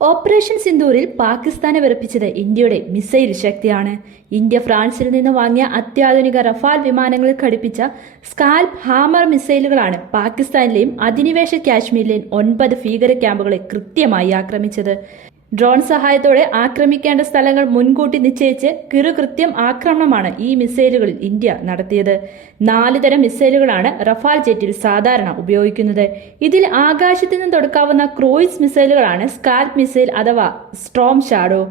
Operation സിന്ദൂരിൽ പാകിസ്ഥാനെ വിറപ്പിച്ചത് ഇന്ത്യയുടെ missile ശക്തിയാണ്. ഇന്ത്യ ഫ്രാൻസിൽ നിന്ന് വാങ്ങിയ അത്യാധുനിക റഫാൽ വിമാനങ്ങളിൽ ഘടിപ്പിച്ച സ്കാൽപ് ഹാമർ മിസൈലുകളാണ് പാകിസ്ഥാനിലെയും അധിനിവേശ കാശ്മീരിലെയും ഒൻപത് ഭീകര ക്യാമ്പുകളെ കൃത്യമായി ആക്രമിച്ചത്. ഡ്രോൺ സഹായത്തോടെ ആക്രമിക്കേണ്ട സ്ഥലങ്ങൾ മുൻകൂട്ടി നിശ്ചയിച്ച് കിറുകൃത്യം ആക്രമണമാണ് ഈ മിസൈലുകളിൽ ഇന്ത്യ നടത്തിയത്. നാല് തരം മിസൈലുകളാണ് റഫാൽ ജെറ്റിൽ സാധാരണ ഉപയോഗിക്കുന്നത്. ഇതിൽ ആകാശത്ത് നിന്ന് തൊടുക്കാവുന്ന ക്രൂയിസ് മിസൈലുകളാണ് സ്കാൽപ് മിസൈൽ അഥവാ സ്ട്രോം ഷാഡോ.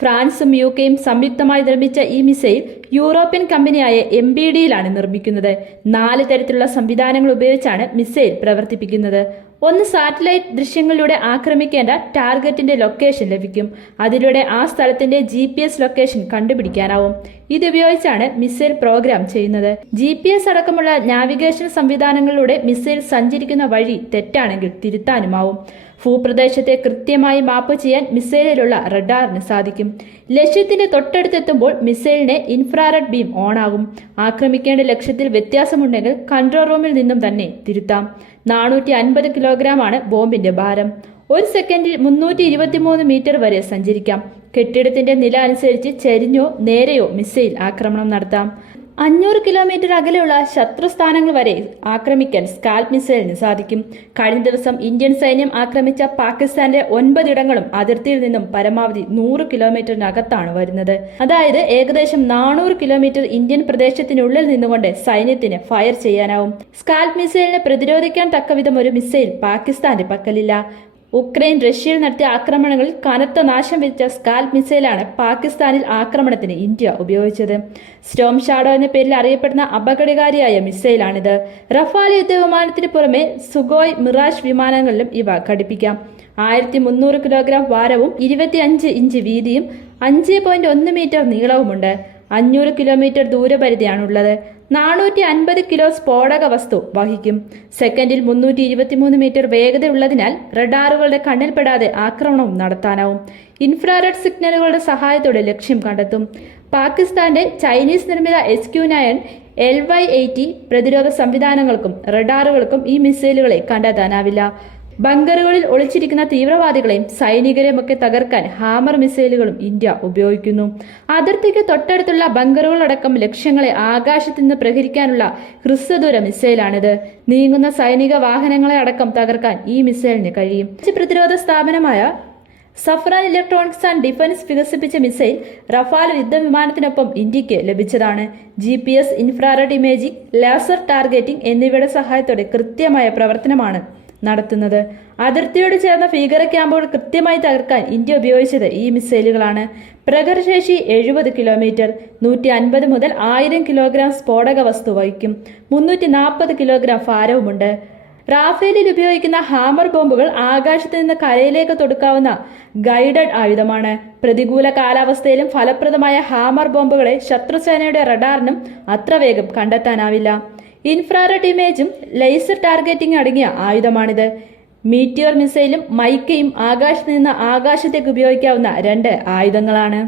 ഫ്രാൻസും യു കെയും സംയുക്തമായി നിർമ്മിച്ച ഈ മിസൈൽ യൂറോപ്യൻ കമ്പനിയായ എം ബി ഡിയിലാണ് നിർമ്മിക്കുന്നത്. നാല് തരത്തിലുള്ള സംവിധാനങ്ങൾ ഉപയോഗിച്ചാണ് മിസൈൽ പ്രവർത്തിപ്പിക്കുന്നത്. ഒന്ന് സാറ്റലൈറ്റ് ദൃശ്യങ്ങളിലൂടെ ആക്രമിക്കേണ്ട ടാർഗറ്റിന്റെ ലൊക്കേഷൻ ലഭിക്കും. അതിലൂടെ ആ സ്ഥലത്തിന്റെ ജി പി എസ് ലൊക്കേഷൻ കണ്ടുപിടിക്കാനാവും. ഇതുപയോഗിച്ചാണ് മിസൈൽ പ്രോഗ്രാം ചെയ്യുന്നത്. ജി പി എസ് അടക്കമുള്ള നാവിഗേഷൻ സംവിധാനങ്ങളിലൂടെ മിസൈൽ സഞ്ചരിക്കുന്ന വഴി തെറ്റാണെങ്കിൽ തിരുത്താനുമാവും. ഭൂപ്രദേശത്തെ കൃത്യമായി മാപ്പ് ചെയ്യാൻ മിസൈലിലുള്ള റഡാറിന് സാധിക്കും. ലക്ഷ്യത്തിന്റെ തൊട്ടടുത്തെത്തുമ്പോൾ മിസൈലിനെ ഇൻഫ്രാറെഡ് ബീം ഓണാകും. ആക്രമിക്കേണ്ട ലക്ഷ്യത്തിൽ വ്യത്യാസമുണ്ടെങ്കിൽ കൺട്രോൾ റൂമിൽ നിന്നും തന്നെ തിരുത്താം. നാനൂറ്റി അൻപത് കിലോഗ്രാമാണ് ബോംബിന്റെ ഭാരം. ഒരു സെക്കൻഡിൽ മുന്നൂറ്റി ഇരുപത്തിമൂന്ന് മീറ്റർ വരെ സഞ്ചരിക്കാം. കെട്ടിടത്തിന്റെ നില അനുസരിച്ച് ചരിഞ്ഞോ നേരെയോ മിസൈൽ ആക്രമണം നടത്താം. അഞ്ഞൂറ് കിലോമീറ്റർ അകലെയുള്ള ശത്രുസ്ഥാനങ്ങൾ വരെ ആക്രമിക്കാൻ സ്കാൽപ് മിസൈലിന് സാധിക്കും. കഴിഞ്ഞ ദിവസം ഇന്ത്യൻ സൈന്യം ആക്രമിച്ച പാകിസ്ഥാന്റെ ഒൻപതിടങ്ങളും അതിർത്തിയിൽ നിന്നും പരമാവധി നൂറ് കിലോമീറ്ററിനകത്താണ് വരുന്നത്. അതായത് ഏകദേശം നാനൂറ് കിലോമീറ്റർ ഇന്ത്യൻ പ്രദേശത്തിനുള്ളിൽ നിന്നുകൊണ്ട് സൈന്യത്തിന് ഫയർ ചെയ്യാനാവും. സ്കാൽപ് മിസൈലിനെ പ്രതിരോധിക്കാൻ തക്കവിധം ഒരു മിസൈൽ പാകിസ്ഥാന്റെ പക്കലില്ല. ഉക്രൈൻ റഷ്യയിൽ നടത്തിയ ആക്രമണങ്ങളിൽ കനത്ത നാശം വിധിച്ച സ്കാൽപ് മിസൈലാണ് പാകിസ്ഥാനിൽ ആക്രമണത്തിന് ഇന്ത്യ ഉപയോഗിച്ചത്. സ്റ്റോം ഷാഡോ എന്ന പേരിൽ അറിയപ്പെടുന്ന അപകടകാരിയായ മിസൈലാണിത്. റഫാൽ യുദ്ധവിമാനത്തിന് പുറമെ സുഗോയ് മിറാഷ് വിമാനങ്ങളിലും ഇവ ഘടിപ്പിക്കാം. ആയിരത്തി മുന്നൂറ് കിലോഗ്രാം ഭാരവും ഇരുപത്തിയഞ്ച് ഇഞ്ച് വീതിയും അഞ്ച് പോയിന്റ് ഒന്ന് മീറ്റർ നീളവുമുണ്ട്. അഞ്ഞൂറ് കിലോമീറ്റർ ദൂരപരിധിയാണുള്ളത്. നാനൂറ്റി അൻപത് കിലോ സ്ഫോടക വസ്തു വഹിക്കും. സെക്കൻഡിൽ മുന്നൂറ്റി ഇരുപത്തിമൂന്ന് മീറ്റർ വേഗതയുള്ളതിനാൽ റഡാറുകളുടെ കണ്ണിൽപ്പെടാതെ ആക്രമണവും നടത്താനാവും. ഇൻഫ്രാറെഡ് സിഗ്നലുകളുടെ സഹായത്തോടെ ലക്ഷ്യം കണ്ടെത്തും. പാകിസ്ഥാന്റെ ചൈനീസ് നിർമ്മിത S Q nine L Y eighty പ്രതിരോധ സംവിധാനങ്ങൾക്കും റഡാറുകൾക്കും ഈ മിസൈലുകളെ കണ്ടെത്താനാവില്ല. ബങ്കറുകളിൽ ഒളിച്ചിരിക്കുന്ന തീവ്രവാദികളെയും സൈനികരെയും ഒക്കെ തകർക്കാൻ ഹാമർ മിസൈലുകളും ഇന്ത്യ ഉപയോഗിക്കുന്നു. അതിർത്തിക്ക് തൊട്ടടുത്തുള്ള ബങ്കറുകളടക്കം ലക്ഷ്യങ്ങളെ ആകാശത്ത് നിന്ന് പ്രഹരിക്കാനുള്ള ഹ്രസ്വദൂര മിസൈലാണിത്. നീങ്ങുന്ന സൈനിക വാഹനങ്ങളെ അടക്കം തകർക്കാൻ ഈ മിസൈലിന് കഴിയും. പ്രതിരോധ സ്ഥാപനമായ സഫ്രാൻ ഇലക്ട്രോണിക്സ് ആൻഡ് ഡിഫൻസ് വികസിപ്പിച്ച മിസൈൽ റഫാൽ യുദ്ധവിമാനത്തിനൊപ്പം ഇന്ത്യയ്ക്ക് ലഭിച്ചതാണ്. G P S infrared imaging laser targeting എന്നിവയുടെ സഹായത്തോടെ കൃത്യമായ പ്രവർത്തനമാണ് നടത്തുന്നത്. അതിർത്തിയോട് ചേർന്ന ഭീകര ക്യാമ്പുകൾ കൃത്യമായി തകർക്കാൻ ഇന്ത്യ ഉപയോഗിച്ചത് ഈ മിസൈലുകളാണ്. പ്രകരശേഷി എഴുപത് കിലോമീറ്റർ നൂറ്റി അൻപത് മുതൽ ആയിരം കിലോഗ്രാം സ്ഫോടക വസ്തു വഹിക്കും. മുന്നൂറ്റി നാൽപ്പത് കിലോഗ്രാം ഭാരവുമുണ്ട്. റാഫേലിൽ ഉപയോഗിക്കുന്ന ഹാമർ ബോംബുകൾ ആകാശത്ത് നിന്ന് കരയിലേക്ക് തൊടുക്കാവുന്ന ഗൈഡഡ് ആയുധമാണ്. പ്രതികൂല കാലാവസ്ഥയിലും ഫലപ്രദമായ ഹാമർ ബോംബുകളെ ശത്രുസേനയുടെ റഡാറിനും അത്ര വേഗം കണ്ടെത്താനാവില്ല. ഇൻഫ്രാറെഡ് ഇമേജും ലേസർ ടാർഗറ്റിംഗ് അടങ്ങിയ ആയുധമാണിത്. മീറ്റിയർ മിസൈലും മൈക്കയും ആകാശത്ത് നിന്ന് ആകാശത്തേക്ക് ഉപയോഗിക്കാവുന്ന രണ്ട് ആയുധങ്ങളാണ്.